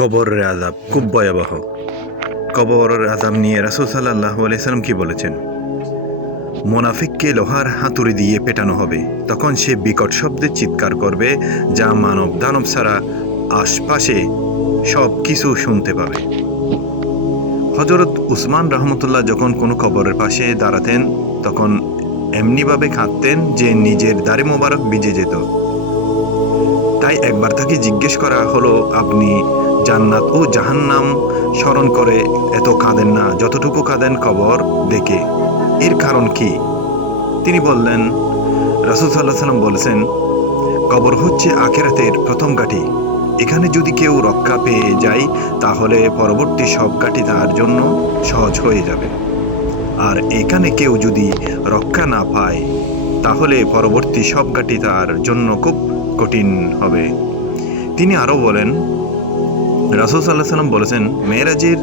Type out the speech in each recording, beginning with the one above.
কবরের আযাব খুব ভয়াবহ। কবরের আযাব নিয়ে রাসূল সাল্লাল্লাহু আলাইহি সাল্লাম কি বলেছেন? মুনাফিককে লোহার হাতুড়ি দিয়ে পেটানো হবে, তখন সে বিকট শব্দে চিৎকার করবে, যা মানব দানব ছাড়া আশপাশে সব কিছু শুনতে পাবে। হযরত উসমান রাহমাতুল্লাহ যখন কোনো কবরের পাশে দাঁড়াতেন, তখন এমনিভাবে কাঁদতেন যে নিজের দাড়ি মোবারক ভিজে যেত। তাই একবার তাকে জিজ্ঞেস করা হলো, আপনি জান্নাত ও জাহান্নাম স্মরণ করে এত কাঁদেন না যতটুকু কাঁদেন কবর দেখে, এর কারণ কি? তিনি বললেন, রাসূল সাল্লাল্লাহু আলাইহি ওয়াসাল্লাম বলেছেন, কবর হচ্ছে আখিরাতের প্রথম ঘাঁটি। এখানে যদি কেউ রক্ষা পেয়ে যায়, তাহলে পরবর্তী সব ঘাঁটি তার জন্য সহজ হয়ে যাবে। আর এখানে কেউ যদি রক্ষা না পায়, তাহলে পরবর্তী সব ঘাঁটি তার জন্য খুব কঠিন হবে। তিনি আরও বলেন, রাসূল সাল্লাল্লাহু আলাইহি ওয়াসাল্লাম বলেছেন, মেরাজের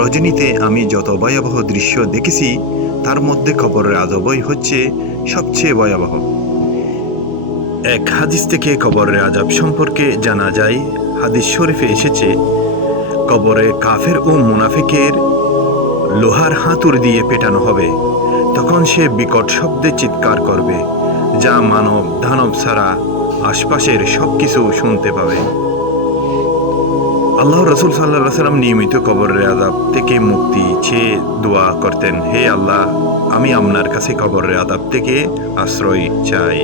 রজনীতে আমি যত ভয়াবহ দৃশ্য দেখেছি, তার মধ্যে কবরের আযাবই হচ্ছে সবচেয়ে ভয়াবহ। এক হাদিস থেকে কবরের আযাব সম্পর্কে জানা যায়, হাদিস শরীফে এসেছে, কবরে কাফের ও মুনাফিকের লোহার হাতুড়ি দিয়ে পেটানো হবে, তখন সে বিকট শব্দে চিৎকার করবে, যা মানব দানব ছাড়া আশপাশের সব কিছু শুনতে পাবে। আল্লাহর রাসূল সাল্লাল্লাহু আলাইহি ওয়াসাল্লাম নিয়মিত কবরের আযাব থেকে মুক্তি চেয়ে দোয়া করতেন, হে আল্লাহ, আমি আপনার কাছে কবরের আযাব থেকে আশ্রয় চাই।